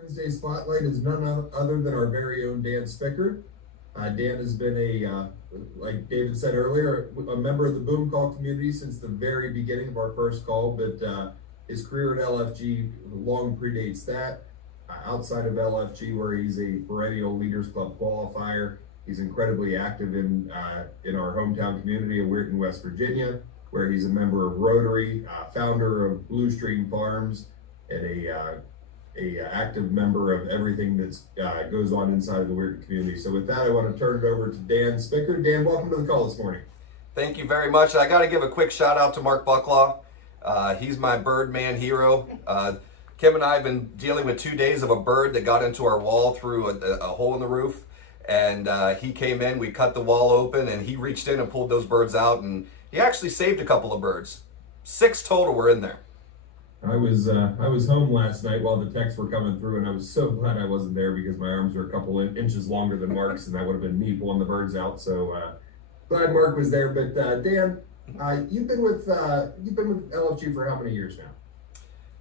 Wednesday Spotlight is none other than our very own Dan Spickard. Dan has been like David said earlier, a member of the boom call community since the very beginning of our first call, but his career at LFG long predates that. Outside of LFG, where he's a perennial Leaders Club qualifier, he's incredibly active in our hometown community of Weirton, West Virginia, where he's a member of Rotary, founder of Blue Stream Farms, and a active member of everything that goes on inside of the Weirton community. So with that, I want to turn it over to Dan Spickard. Dan, welcome to the call this morning. Thank you very much. I got to give a quick shout out to Mark Bucklaw. He's my Birdman hero. Kim and I have been dealing with 2 days of a bird that got into our wall through a hole in the roof. And he came in, we cut the wall open, and he reached in and pulled those birds out. And he actually saved a couple of birds. 6 total were in there. I was home last night while the texts were coming through, and I was so glad I wasn't there because my arms are a couple inches longer than Mark's, and that would have been me pulling the birds out. So glad Mark was there. But Dan, you've been with LFG for how many years now?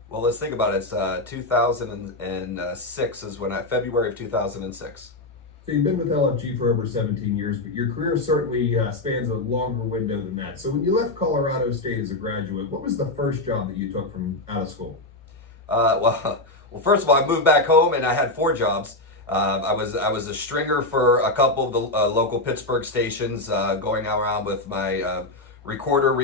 Well, let's think about it. It's 2006 is when February of 2006. So you've been with LFG for over 17 years, but your career certainly spans a longer window than that. So when you left Colorado State as a graduate, what was the first job that you took from out of school? Well, first of all, I moved back home and I had 4 jobs. I was a stringer for a couple of the local Pittsburgh stations, going around with my recorder,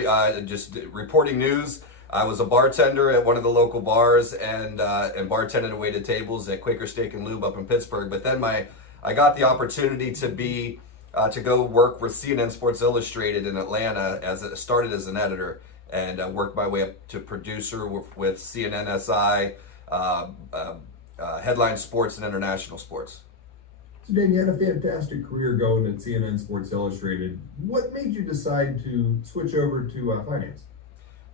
just reporting news. I was a bartender at one of the local bars and bartended and waited tables at Quaker Steak and Lube up in Pittsburgh. But then I got the opportunity to go work with CNN Sports Illustrated in Atlanta. Started as an editor and worked my way up to producer with CNN SI, Headline Sports and International Sports. So Dan, you had a fantastic career going at CNN Sports Illustrated. What made you decide to switch over to finance?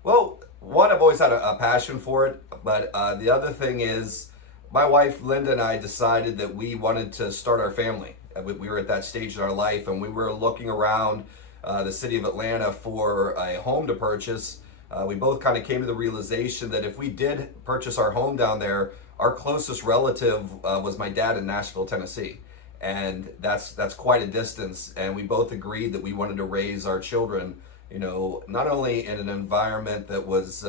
Well, one, I've always had a passion for it, but the other thing is, my wife, Linda, and I decided that we wanted to start our family. We were at that stage in our life, and we were looking around the city of Atlanta for a home to purchase. We both kind of came to the realization that if we did purchase our home down there, our closest relative was my dad in Nashville, Tennessee. And that's quite a distance. And we both agreed that we wanted to raise our children, not only in an environment that was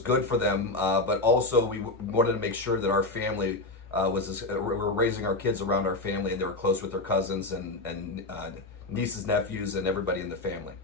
good for them, but also we wanted to make sure that our family we're raising our kids around our family, and they were close with their cousins and nieces, nephews, and everybody in the family.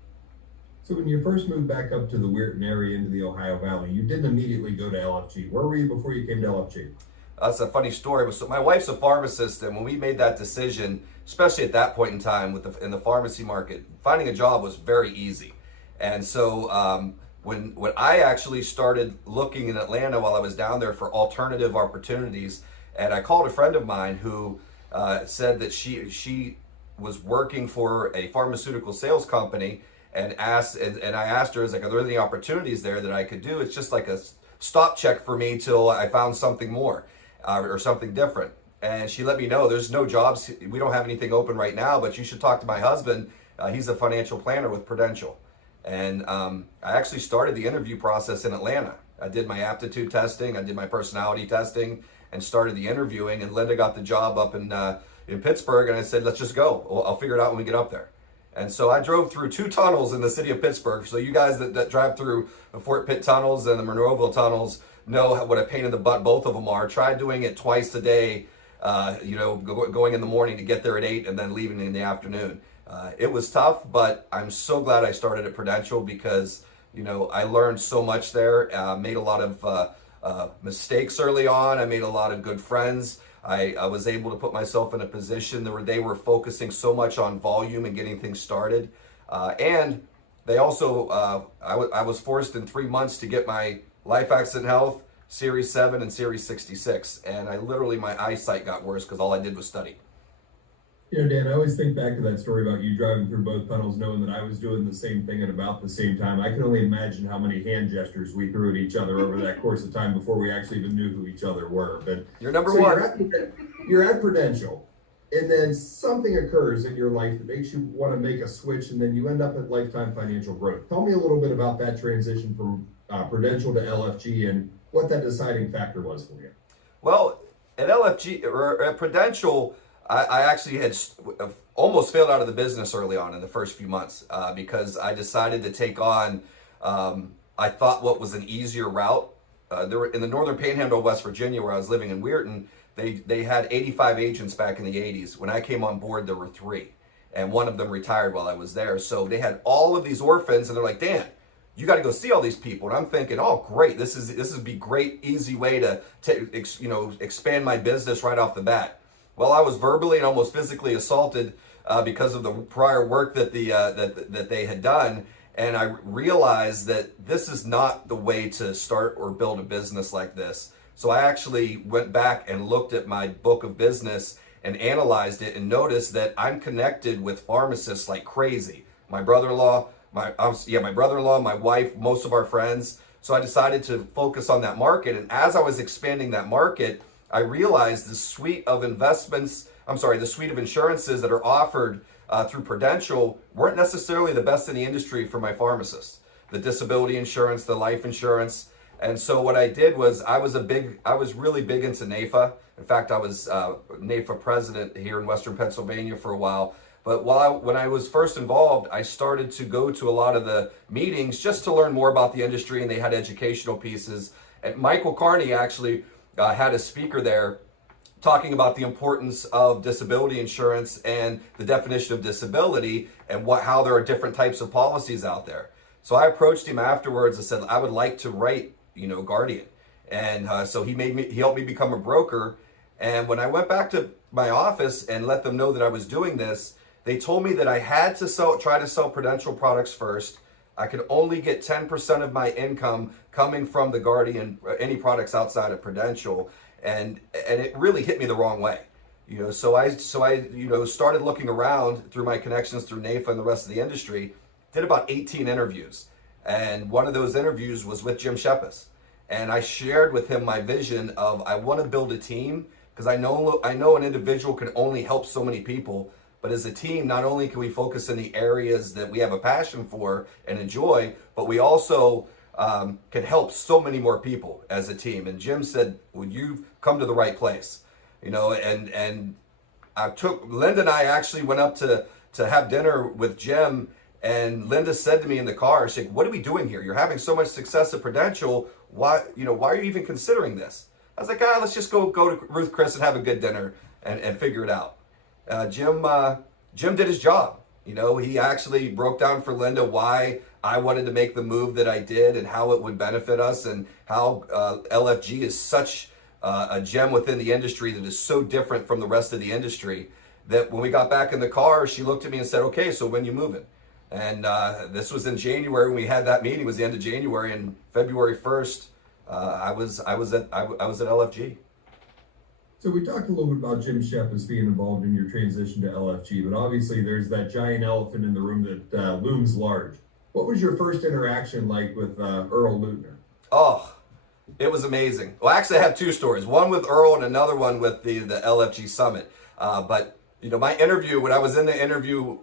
So when you first moved back up to the Weirton area into the Ohio Valley, you didn't immediately go to LFG. Where were you before you came to LFG? That's a funny story. So my wife's a pharmacist, and when we made that decision, especially at that point in time in the pharmacy market, finding a job was very easy. And so when I actually started looking in Atlanta while I was down there for alternative opportunities, and I called a friend of mine who said that she was working for a pharmaceutical sales company, and I asked her, are there any opportunities there that I could do? It's just like a stop check for me till I found something more or something different. And she let me know there's no jobs. We don't have anything open right now, but you should talk to my husband. He's a financial planner with Prudential. And I actually started the interview process in Atlanta. I did my aptitude testing, I did my personality testing, and started the interviewing. And Linda got the job up in Pittsburgh, and I said, let's just go. I'll figure it out when we get up there. And so I drove through 2 tunnels in the city of Pittsburgh. So you guys that drive through the Fort Pitt tunnels and the Monroeville tunnels know what a pain in the butt both of them are. Try doing it twice a day, going in the morning to get there at 8 and then leaving in the afternoon. It was tough, but I'm so glad I started at Prudential because, I learned so much there. Made a lot of mistakes early on. I made a lot of good friends. I was able to put myself in a position where they were focusing so much on volume and getting things started. And they also, I was forced in 3 months to get my life accident health, Series 7 and Series 66. And my eyesight got worse because all I did was study. Dan, I always think back to that story about you driving through both tunnels knowing that I was doing the same thing at about the same time. I can only imagine how many hand gestures we threw at each other over that course of time before we actually even knew who each other were. But you're number one. You're at Prudential, and then something occurs in your life that makes you want to make a switch, and then you end up at Lifetime Financial Growth. Tell me a little bit about that transition from Prudential to LFG and what that deciding factor was for you. Well, at LFG or at Prudential, I actually had almost failed out of the business early on in the first few months because I decided to take on, I thought what was an easier route. There were, in the northern panhandle of West Virginia, where I was living in Weirton, they had 85 agents back in the 80s. When I came on board, there were 3. And one of them retired while I was there. So they had all of these orphans, and they're like, Dan, you got to go see all these people. And I'm thinking, oh, great, this would be great, easy way to expand my business right off the bat. Well, I was verbally and almost physically assaulted because of the prior work that that they had done, and I realized that this is not the way to start or build a business like this. So I actually went back and looked at my book of business and analyzed it and noticed that I'm connected with pharmacists like crazy. My brother-in-law, my brother-in-law, my wife, most of our friends. So I decided to focus on that market. And as I was expanding that market, I realized the suite of insurances that are offered through Prudential weren't necessarily the best in the industry for my pharmacists. The disability insurance, the life insurance. And so what I did was I was really big into NAIFA. In fact, I was NAIFA president here in Western Pennsylvania for a while. But when I was first involved, I started to go to a lot of the meetings just to learn more about the industry, and they had educational pieces. And Michael Carney actually had a speaker there talking about the importance of disability insurance and the definition of disability and how there are different types of policies out there. So I approached him afterwards and said, I would like to write, Guardian. And so he helped me become a broker. And when I went back to my office and let them know that I was doing this, they told me that I had to try to sell Prudential products first. I could only get 10% of my income coming from the Guardian, any products outside of Prudential. And it really hit me the wrong way. So I started looking around through my connections through NAIFA and the rest of the industry, did about 18 interviews. And one of those interviews was with Jim Shepis. And I shared with him my vision of, I want to build a team, because I know an individual can only help so many people, but as a team, not only can we focus in the areas that we have a passion for and enjoy, but we also can help so many more people as a team. And Jim said, well, you've come to the right place. And Linda and I actually went up to have dinner with Jim, and Linda said to me in the car, she's like, what are we doing here? You're having so much success at Prudential. Why are you even considering this? I was like, let's just go to Ruth Chris and have a good dinner and figure it out. Jim did his job. He actually broke down for Linda why I wanted to make the move that I did and how it would benefit us, and how LFG is such a gem within the industry that is so different from the rest of the industry, that when we got back in the car, she looked at me and said, okay, so when you moving? And this was in January when we had that meeting. It was the end of January, and February 1st, I was at LFG. So we talked a little bit about Jim Shepis being involved in your transition to LFG, but obviously there's that giant elephant in the room that looms large. What was your first interaction like with Earl Lutner? Oh, it was amazing. Well, actually, I have 2 stories. One with Earl and another one with the LFG Summit. But my interview, when I was in the interview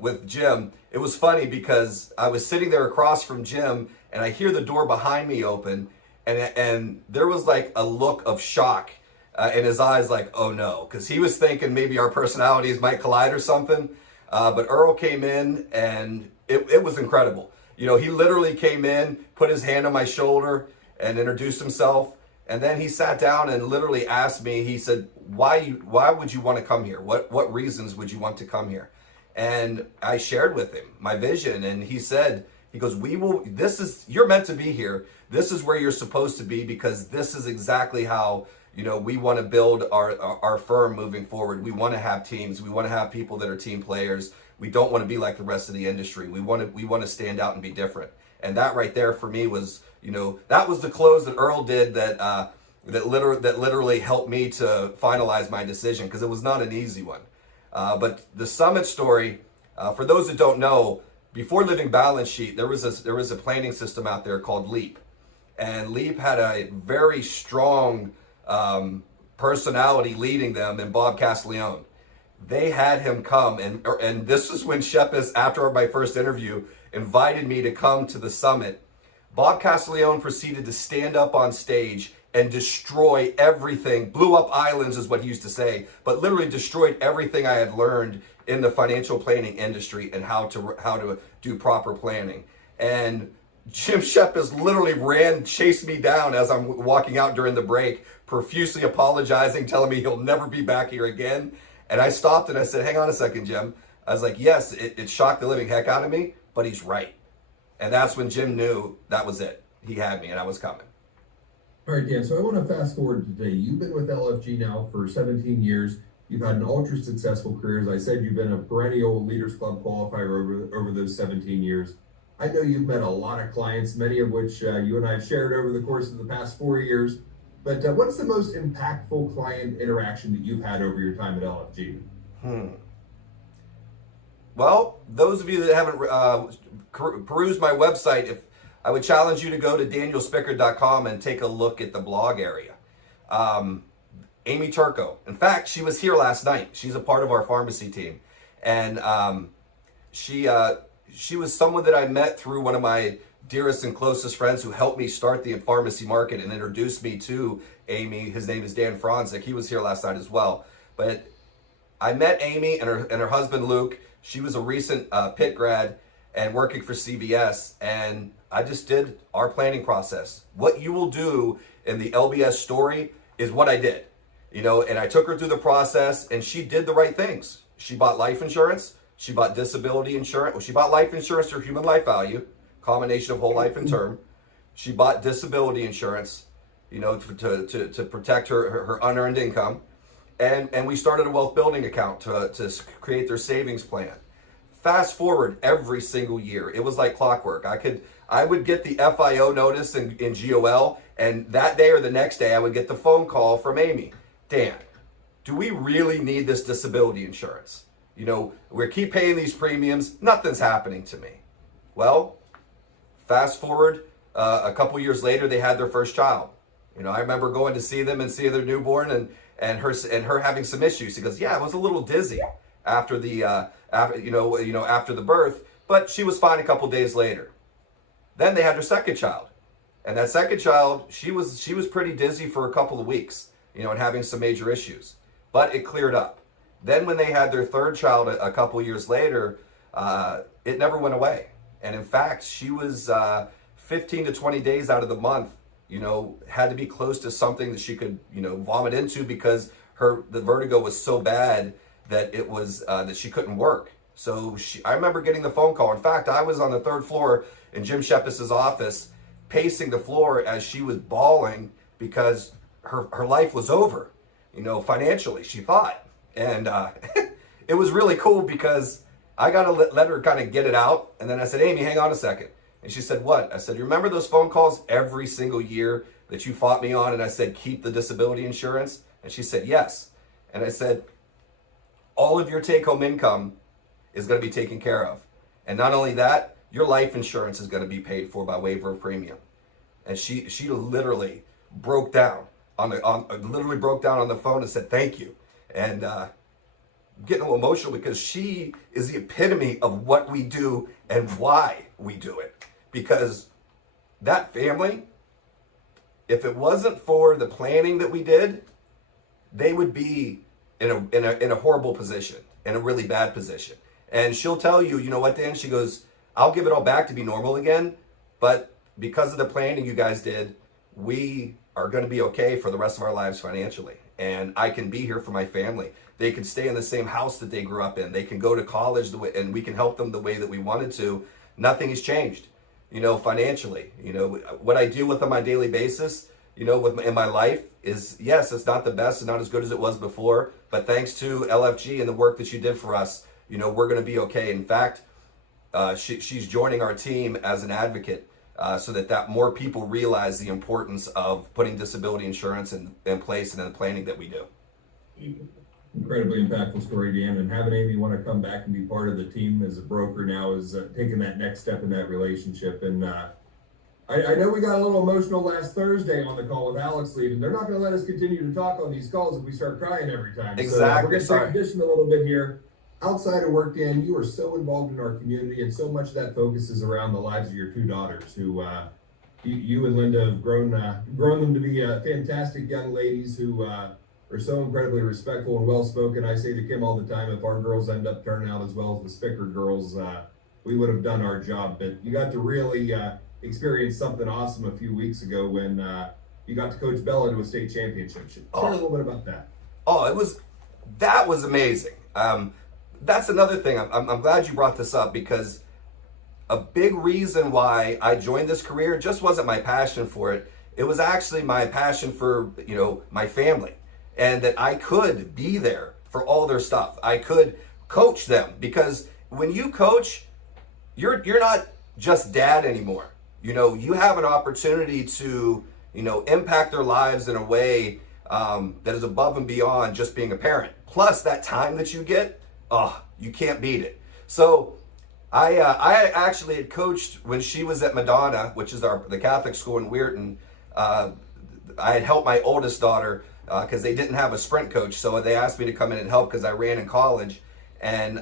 with Jim, it was funny because I was sitting there across from Jim, and I hear the door behind me open, and there was like a look of shock in his eyes, like, oh no, because he was thinking maybe our personalities might collide or something. But Earl came in, and it was incredible. He literally came in, put his hand on my shoulder, and introduced himself. And then he sat down and literally asked me, he said, why would you want to come here? What reasons would you want to come here? And I shared with him my vision, and he goes, you're meant to be here. This is where you're supposed to be, because this is exactly how, we want to build our firm moving forward. We want to have teams. We want to have people that are team players. We don't want to be like the rest of the industry. We want to stand out and be different. And that right there for me was, that was the close that Earl did that literally helped me to finalize my decision, because it was not an easy one. But the Summit story, for those that don't know, before Living Balance Sheet, there was a planning system out there called LEAP. And LEAP had a very strong personality leading them, and Bob Castiglione. They had him come, and this is when Shepis, after my first interview, invited me to come to the summit. Bob Castiglione proceeded to stand up on stage and destroy everything. Blew up islands is what he used to say, but literally destroyed everything I had learned in the financial planning industry and how to do proper planning. And Jim Shepis literally chased me down as I'm walking out during the break, profusely apologizing, telling me he'll never be back here again. And I stopped and I said, hang on a second, Jim. I was like, yes, it shocked the living heck out of me, but he's right. And that's when Jim knew that was it. He had me and I was coming. All right, Dan, so I want to fast forward to today. You've been with LFG now for 17 years. You've had an ultra successful career. As I said, you've been a perennial Leaders Club qualifier over those 17 years. I know you've met a lot of clients, many of which you and I have shared over the course of the past 4 years. But what's the most impactful client interaction that you've had over your time at LFG? Well, those of you that haven't perused my website, I would challenge you to go to danielspickard.com and take a look at the blog area. Amy Turco. In fact, she was here last night. She's a part of our pharmacy team. And she was someone that I met through one of my dearest and closest friends who helped me start the pharmacy market and introduced me to Amy. His name is Dan Franzik. He was here last night as well. But I met Amy and her husband, Luke. She was a recent Pitt grad and working for CVS. And I just did our planning process. What you will do in the LBS story is what I did. And I took her through the process and she did the right things. She bought life insurance. She bought disability insurance. Well, she bought life insurance through human life value, combination of whole life and term. She bought disability insurance, to protect her unearned income. And we started a wealth building account to create their savings plan. Fast forward every single year. It was like clockwork. I would get the FIO notice in GOL, and that day or the next day I would get the phone call from Amy. Dan, do we really need this disability insurance? We keep paying these premiums. Nothing's happening to me. Well, fast forward a couple years later, they had their first child. I remember going to see them and seeing their newborn and her having some issues. She goes, yeah, I was a little dizzy after the after the birth, but she was fine a couple days later. Then they had their second child, and that second child, she was pretty dizzy for a couple of weeks, and having some major issues, but it cleared up. Then when they had their third child a couple years later, it never went away. And in fact, she was 15 to 20 days out of the month, had to be close to something that she could, vomit into because the vertigo was so bad that it was that she couldn't work. So I remember getting the phone call. In fact, I was on the third floor in Jim Shepis's office, pacing the floor as she was bawling because her life was over, financially, she thought. And it was really cool because I got to let her kind of get it out. And then I said, Amy, hang on a second. And she said, what? I said, you remember those phone calls every single year that you fought me on? And I said, keep the disability insurance. And she said, yes. And I said, all of your take-home income is going to be taken care of. And not only that, your life insurance is going to be paid for by waiver of premium. And she literally broke down on the phone and said, thank you. And getting a little emotional because she is the epitome of what we do and why we do it. Because that family, if it wasn't for the planning that we did, they would be in a horrible position, in a really bad position. And she'll tell you, you know what, Dan? She goes, I'll give it all back to be normal again, but because of the planning you guys did, we are going to be okay for the rest of our lives financially. And I can be here for my family. They can stay in the same house that they grew up in. They can go to college and we can help them the way that we wanted to. Nothing has changed, financially. What I do with them on a daily basis, in my life is, yes, it's not the best, it's not as good as it was before, but thanks to LFG and the work that you did for us, we're going to be okay. In fact, she's joining our team as an advocate so that more people realize the importance of putting disability insurance in place and in the planning that we do. Incredibly impactful story, Dan, and having Amy want to come back and be part of the team as a broker now is taking that next step in that relationship. And I know we got a little emotional last Thursday on the call with Alex Lead, and they're not going to let us continue to talk on these calls if we start crying every time. Exactly. So we're going to transition a little bit here. Outside of work, Dan, you are so involved in our community, and so much of that focus is around the lives of your two daughters who you and Linda have grown them to be fantastic young ladies who are so incredibly respectful and well spoken. I say to Kim all the time, if our girls end up turning out as well as the Spickard girls, we would have done our job. But you got to really experience something awesome a few weeks ago when you got to coach Bella to a state championship. Share a little bit about that. Oh, that was amazing. That's another thing. I'm glad you brought this up, because a big reason why I joined this career just wasn't my passion for it. It was actually my passion for, my family, and that I could be there for all their stuff. I could coach them, because when you coach, you're not just dad anymore. You have an opportunity to, impact their lives in a way that is above and beyond just being a parent. Plus that time that you get, you can't beat it. So I actually had coached when she was at Madonna, which is the Catholic school in Weirton. I had helped my oldest daughter because they didn't have a sprint coach, so they asked me to come in and help because I ran in college, and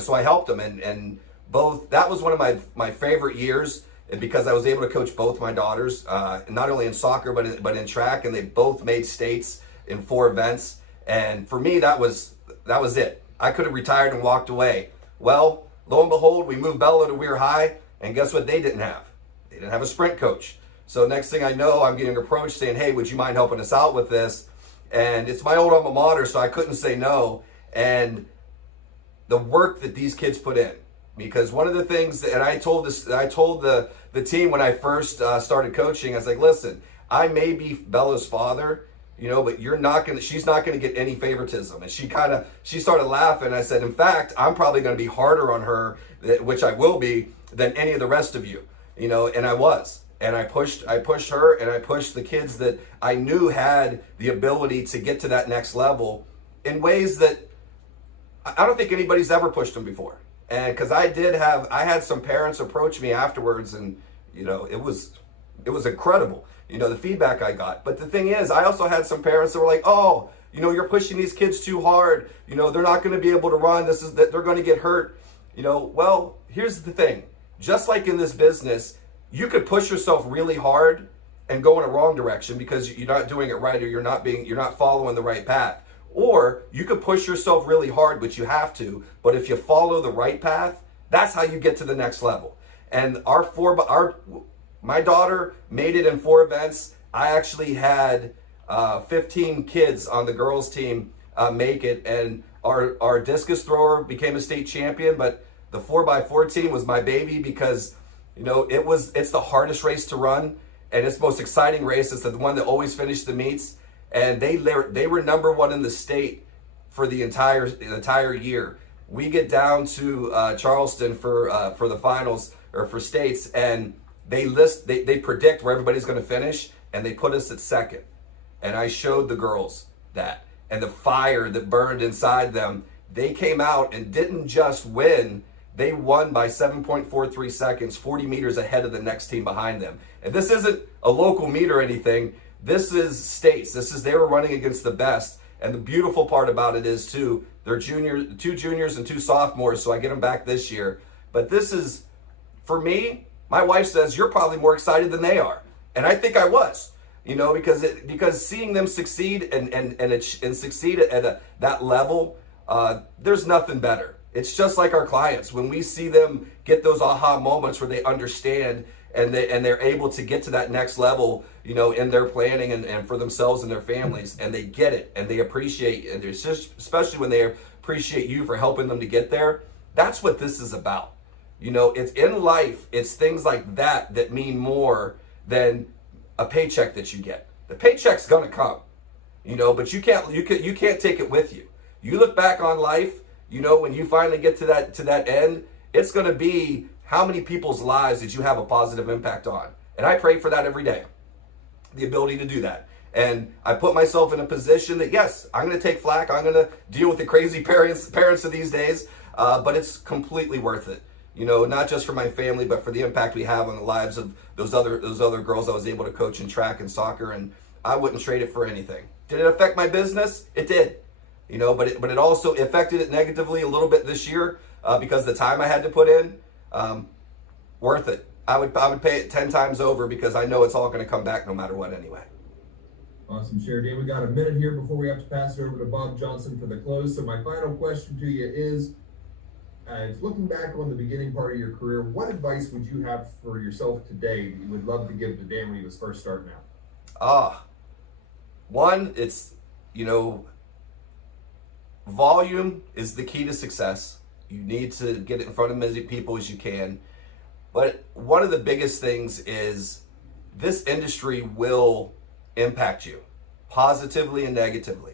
so I helped them, and both, that was one of my favorite years, because I was able to coach both my daughters, not only in soccer but in track, and they both made states in 4 events. And for me, that was it. I could have retired and walked away. Well, lo and behold, we moved Bella to Weir High, and guess what they didn't have? They didn't have a sprint coach. So next thing I know, I'm getting approached saying, hey, would you mind helping us out with this? And it's my old alma mater, so I couldn't say no. And the work that these kids put in, because one of the things that, and I told the team when I first started coaching, I was like, listen, I may be Bella's father, but she's not gonna get any favoritism. And she started laughing. I said, in fact, I'm probably gonna be harder on her, which I will be, than any of the rest of you, and I was. And I pushed her, and I pushed the kids that I knew had the ability to get to that next level in ways that I don't think anybody's ever pushed them before. And because I had some parents approach me afterwards, and it was incredible, the feedback I got. But the thing is, I also had some parents that were like, oh, you're pushing these kids too hard, they're not going to be able to run, they're going to get hurt. Well, here's the thing, just like in this business, you could push yourself really hard and go in a wrong direction because you're not doing it right, or you're not following the right path. Or you could push yourself really hard, which you have to, but if you follow the right path, that's how you get to the next level. And my daughter made it in 4 events. I actually had 15 kids on the girls team make it, and our discus thrower became a state champion, but the 4x4 team was my baby because it's the hardest race to run, and it's the most exciting race. It's the one that always finished the meets. And they were number 1 in the state for the entire year. We get down to Charleston for the finals, or for states, and they predict where everybody's going to finish, and they put us at 2nd. And I showed the girls that, and the fire that burned inside them. They came out and didn't just win. They won by 7.43 seconds, 40 meters ahead of the next team behind them. And this isn't a local meet or anything. This is states. They were running against the best. And the beautiful part about it is too, they're 2 juniors and 2 sophomores, so I get them back this year. But this is, for me, my wife says, you're probably more excited than they are. And I think I was, because seeing them succeed and succeed at that level, there's nothing better. It's just like our clients. When we see them get those aha moments where they understand and they're able to get to that next level, in their planning and for themselves and their families, and they get it and they appreciate it, and especially when they appreciate you for helping them to get there. That's what this is about. It's in life. It's things like that mean more than a paycheck that you get. The paycheck's gonna come, but you can't take it with you. You look back on life, when you finally get to that end, it's gonna be how many people's lives did you have a positive impact on? And I pray for that every day, the ability to do that. And I put myself in a position that, yes, I'm going to take flack. I'm going to deal with the crazy parents of these days, but it's completely worth it. Not just for my family, but for the impact we have on the lives of those other girls I was able to coach in track and soccer, and I wouldn't trade it for anything. Did it affect my business? It did. But it also affected it negatively a little bit this year because the time I had to put in. Worth it. I would pay it 10 times over because I know it's all going to come back no matter what anyway. Awesome share, Dan. We got a minute here before we have to pass it over to Bob Johnson for the close. So my final question to you is, looking back on the beginning part of your career, what advice would you have for yourself today that you would love to give to Dan when he was first starting out? One, it's, volume is the key to success. You need to get it in front of as many people as you can. But one of the biggest things is this industry will impact you positively and negatively.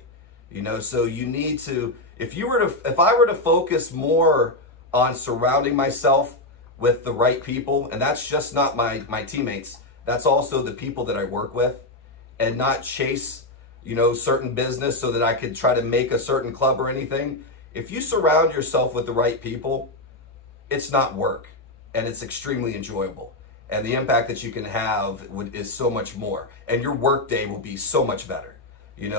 So you need to, if I were to focus more on surrounding myself with the right people, and that's just not my teammates, that's also the people that I work with, and not chase, certain business so that I could try to make a certain club or anything. If you surround yourself with the right people, it's not work, and it's extremely enjoyable. And the impact that you can have is so much more, and your work day will be so much better.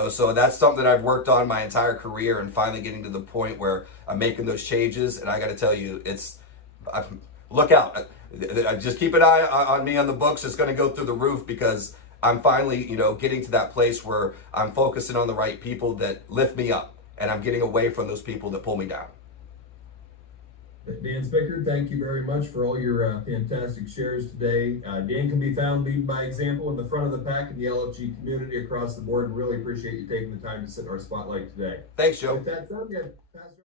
So that's something that I've worked on my entire career, and finally getting to the point where I'm making those changes. And I got to tell you, look out. Just keep an eye on me on the books. It's going to go through the roof because I'm finally, getting to that place where I'm focusing on the right people that lift me up, and I'm getting away from those people that pull me down. Dan Spickard, thank you very much for all your fantastic shares today. Dan can be found leading by example in the front of the pack in the LFG community across the board. Really appreciate you taking the time to sit in our spotlight today. Thanks, Joe. With that said, yeah, Pastor.